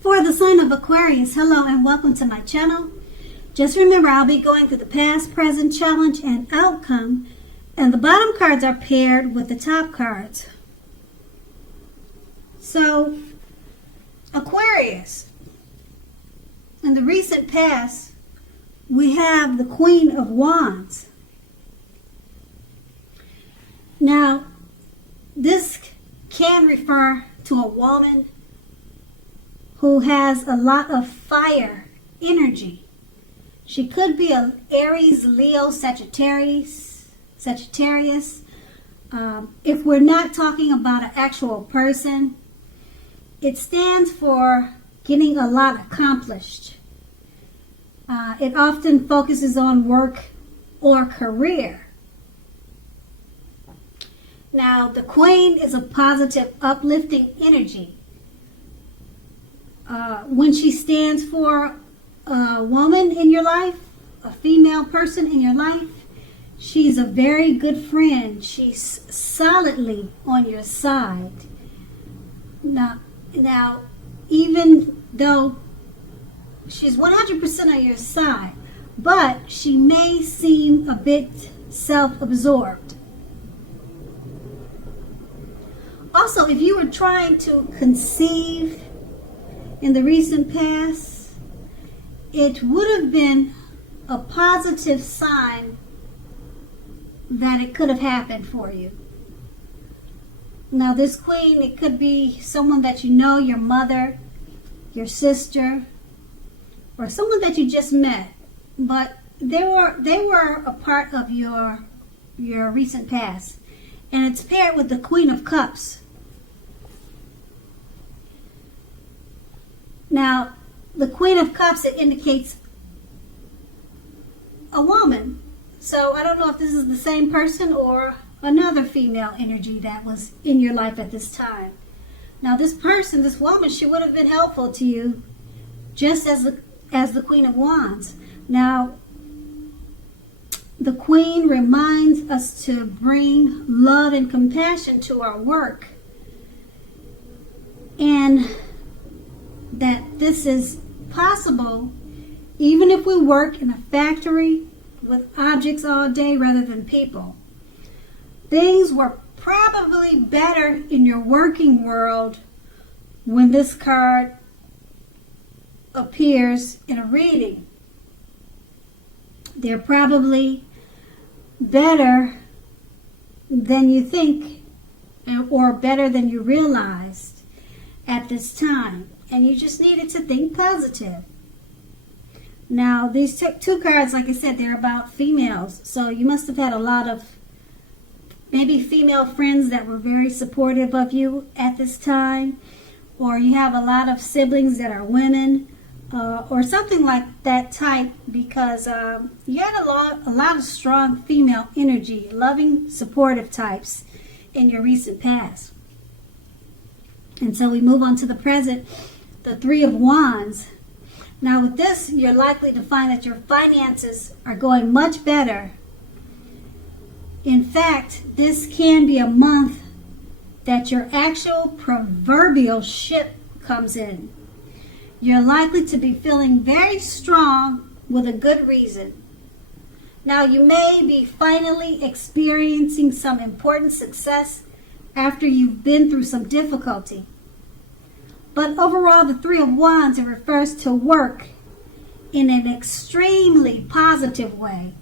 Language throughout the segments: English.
For the sign of Aquarius, hello and welcome to my channel. Just remember, I'll be going through the past, present, challenge, and outcome. And the bottom cards are paired with the top cards. So, Aquarius, in the recent past, we have the Queen of Wands. Now, this can refer to a woman who has a lot of fire energy. She could be an Aries, Leo, Sagittarius. If we're not talking about an actual person, it stands for getting a lot accomplished. It often focuses on work or career. Now, the Queen is a positive, uplifting energy. When she stands for a woman in your life, a female person in your life, she's a very good friend. She's solidly on your side. Now, even though she's 100% on your side, but she may seem a bit self-absorbed. Also, if you were trying to conceive in the recent past, it would have been a positive sign that it could have happened for you. Now, this Queen, it could be someone that you know, your mother, your sister, or someone that you just met, but they were a part of your recent past, and it's paired with the Queen of Cups. Now, the Queen of Cups, it indicates a woman. So I don't know if this is the same person or another female energy that was in your life at this time. Now, this person, this woman, she would have been helpful to you just as the Queen of Wands. Now, the Queen reminds us to bring love and compassion to our work, and that this is possible even if we work in a factory with objects all day rather than people. Things were probably better in your working world when this card appears in a reading. They're probably better than you think, or better than you realized at this time. And you just needed to think positive. Now, these two cards, like I said, they're about females. So you must have had a lot of maybe female friends that were very supportive of you at this time. Or you have a lot of siblings that are women. Or something like that type, because you had a lot of strong female energy, loving, supportive types in your recent past. And so we move on to the present. The Three of Wands. Now with this, you're likely to find that your finances are going much better. In fact, this can be a month that your actual proverbial ship comes in. You're likely to be feeling very strong with a good reason. Now, you may be finally experiencing some important success after you've been through some difficulty. But overall, the Three of Wands, it refers to work in an extremely positive way.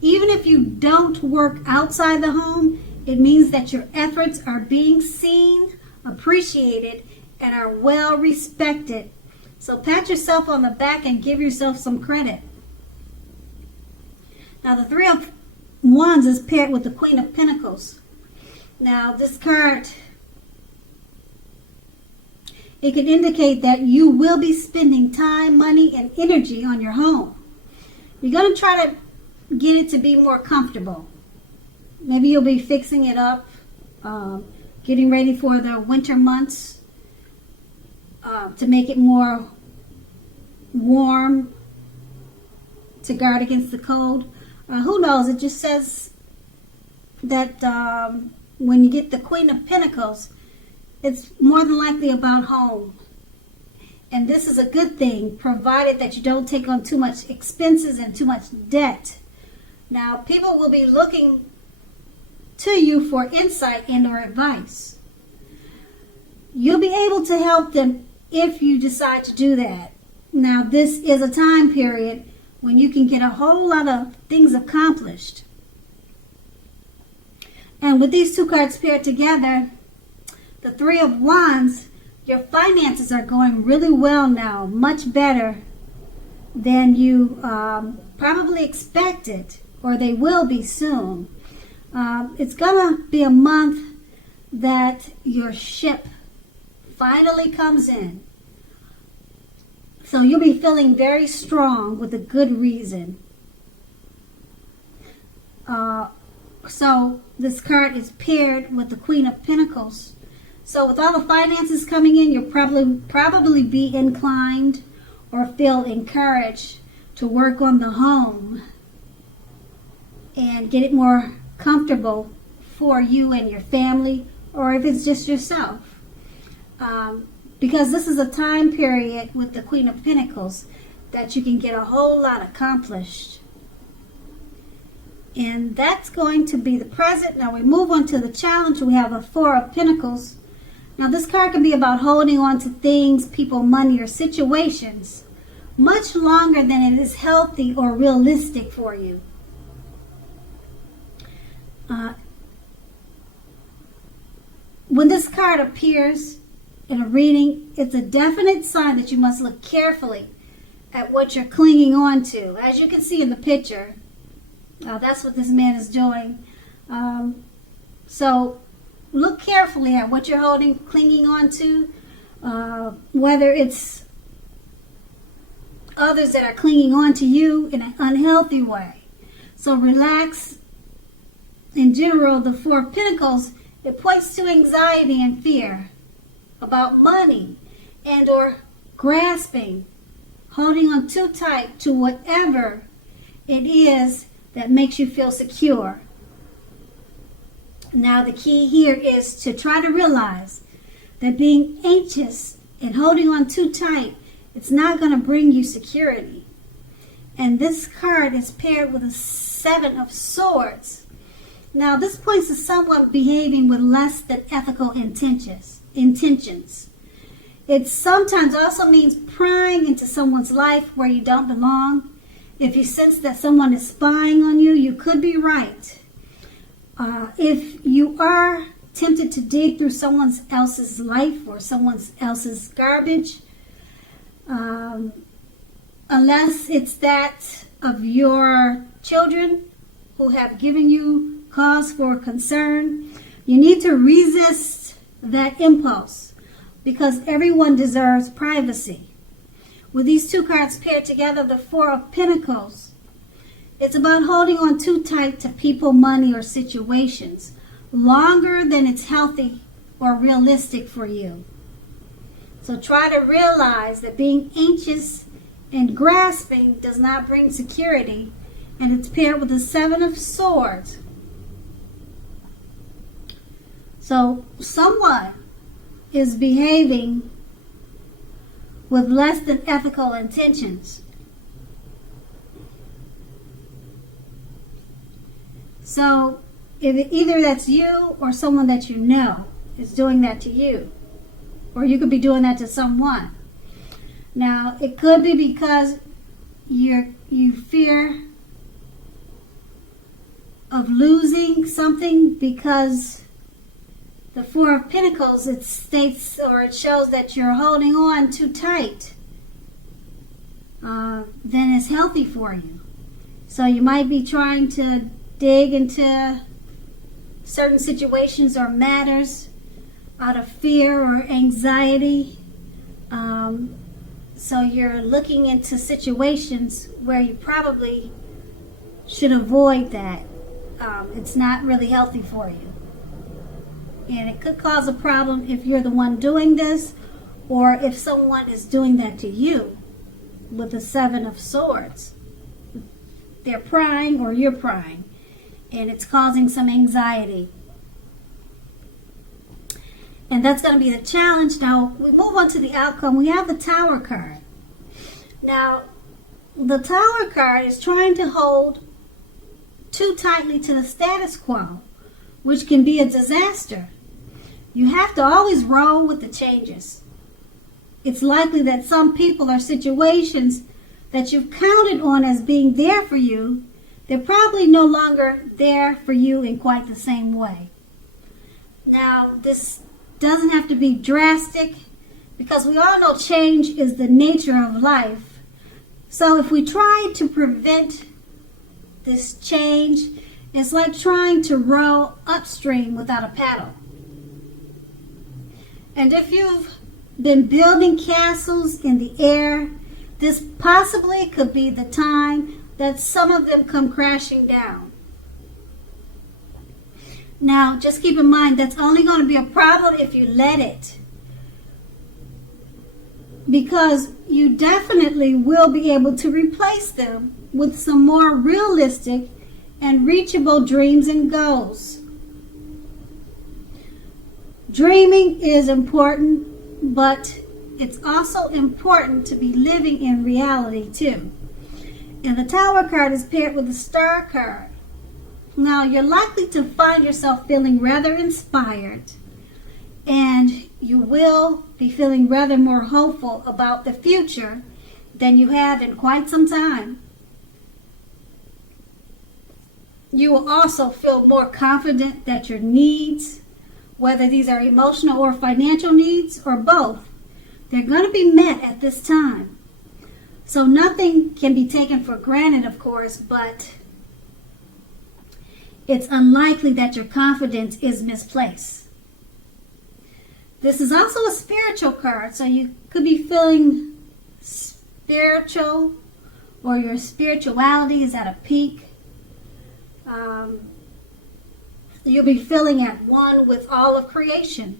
Even if you don't work outside the home, it means that your efforts are being seen, appreciated, and are well respected. So pat yourself on the back and give yourself some credit. Now, the Three of Wands is paired with the Queen of Pentacles. Now, this card, it could indicate that you will be spending time, money, and energy on your home. You're going to try to get it to be more comfortable. Maybe you'll be fixing it up, getting ready for the winter months to make it more warm, to guard against the cold. Who knows? It just says that when you get the Queen of Pentacles, it's more than likely about home. And this is a good thing, provided that you don't take on too much expenses and too much debt. Now, people will be looking to you for insight and or advice. You'll be able to help them if you decide to do that. Now, this is a time period when you can get a whole lot of things accomplished. And with these two cards paired together, the Three of Wands, your finances are going really well now, much better than you probably expected, or they will be soon. It's going to be a month that your ship finally comes in. So you'll be feeling very strong with a good reason. So this card is paired with the Queen of Pentacles. So with all the finances coming in, you'll probably be inclined or feel encouraged to work on the home and get it more comfortable for you and your family, or if it's just yourself. Because this is a time period with the Queen of Pentacles that you can get a whole lot accomplished. And that's going to be the present. Now we move on to the challenge. We have a Four of Pentacles. Now this card can be about holding on to things, people, money, or situations much longer than it is healthy or realistic for you. When this card appears in a reading, it's a definite sign that you must look carefully at what you're clinging on to. As you can see in the picture, that's what this man is doing. So look carefully at what you're clinging on to, whether it's others that are clinging on to you in an unhealthy way. So relax. In general, the Four of Pentacles, it points to anxiety and fear about money and or grasping, holding on too tight to whatever it is that makes you feel secure. Now the key here is to try to realize that being anxious and holding on too tight, it's not going to bring you security. And this card is paired with a Seven of Swords. Now this points to someone behaving with less than ethical intentions. It sometimes also means prying into someone's life where you don't belong. If you sense that someone is spying on you, you could be right. If you are tempted to dig through someone else's life or someone else's garbage, unless it's that of your children who have given you cause for concern, you need to resist that impulse because everyone deserves privacy. With these two cards paired together, the Four of Pentacles, it's about holding on too tight to people, money, or situations longer than it's healthy or realistic for you. So try to realize that being anxious and grasping does not bring security, and it's paired with the Seven of Swords. So someone is behaving with less than ethical intentions. So either that's you or someone that you know is doing that to you. Or you could be doing that to someone. Now, it could be because you fear of losing something, because the Four of Pentacles, it states or it shows that you're holding on too tight than is healthy for you. So you might be trying to dig into certain situations or matters out of fear or anxiety. So you're looking into situations where you probably should avoid that. It's not really healthy for you. And it could cause a problem if you're the one doing this, or if someone is doing that to you with the Seven of Swords. They're prying or you're prying, and it's causing some anxiety. And that's going to be the challenge. Now, we move on to the outcome. We have the Tower card. Now, the Tower card is trying to hold too tightly to the status quo, which can be a disaster. You have to always roll with the changes. It's likely that some people or situations that you've counted on as being there for you, they're probably no longer there for you in quite the same way. Now, this doesn't have to be drastic because we all know change is the nature of life. So if we try to prevent this change, it's like trying to row upstream without a paddle. And if you've been building castles in the air, this possibly could be the time that some of them come crashing down. Now, just keep in mind, that's only going to be a problem if you let it. Because you definitely will be able to replace them with some more realistic and reachable dreams and goals. Dreaming is important, but it's also important to be living in reality too. And the Tower card is paired with the Star card. Now, you're likely to find yourself feeling rather inspired, and you will be feeling rather more hopeful about the future than you have in quite some time. You will also feel more confident that your needs, whether these are emotional or financial needs or both, they're going to be met at this time. So nothing can be taken for granted, of course, but it's unlikely that your confidence is misplaced. This is also a spiritual card, so you could be feeling spiritual, or your spirituality is at a peak. You'll be feeling at one with all of creation.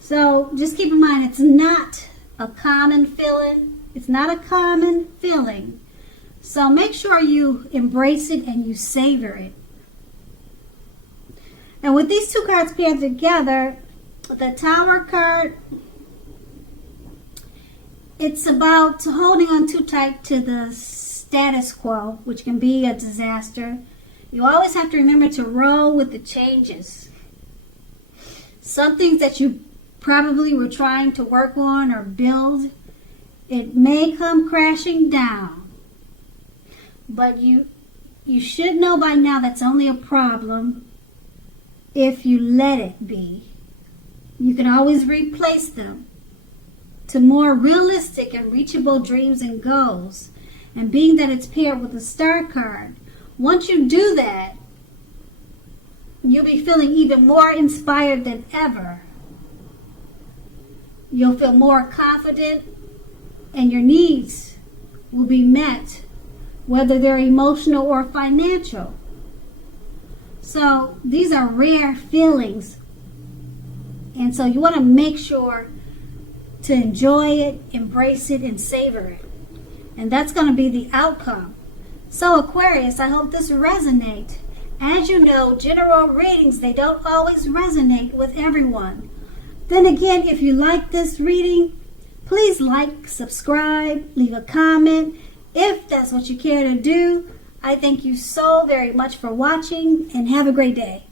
So just keep in mind, it's not a common feeling. It's not a common feeling. So make sure you embrace it and you savor it. And with these two cards paired together, the Tower card, it's about holding on too tight to the status quo, which can be a disaster. You always have to remember to roll with the changes. Some things that you probably were trying to work on or build, it may come crashing down. But you should know by now that's only a problem if you let it be. You can always replace them to more realistic and reachable dreams and goals. And being that it's paired with the Star card, once you do that, you'll be feeling even more inspired than ever. You'll feel more confident, and your needs will be met, whether they're emotional or financial. So these are rare feelings. And so you want to make sure to enjoy it, embrace it, and savor it. And that's going to be the outcome. So Aquarius, I hope this resonates. As you know, general readings, they don't always resonate with everyone. Then again, if you like this reading, please like, subscribe, leave a comment. If that's what you care to do, I thank you so very much for watching, and have a great day.